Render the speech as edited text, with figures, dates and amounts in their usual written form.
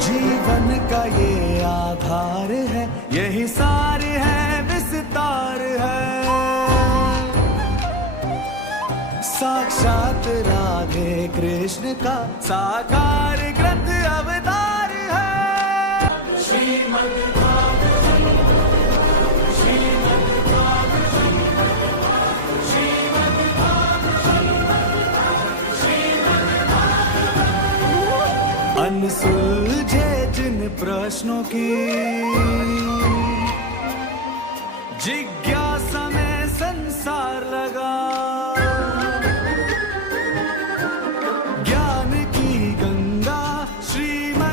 जीवन का ये आधार है, यही सार है, विस्तार है। साक्षात राधे कृष्ण का साकार ग्रंथ अवतार है। श्रीमद् अनसुलझे जिन प्रश्नों की जिज्ञासा में संसार लगा, ज्ञान की गंगा श्रीमद्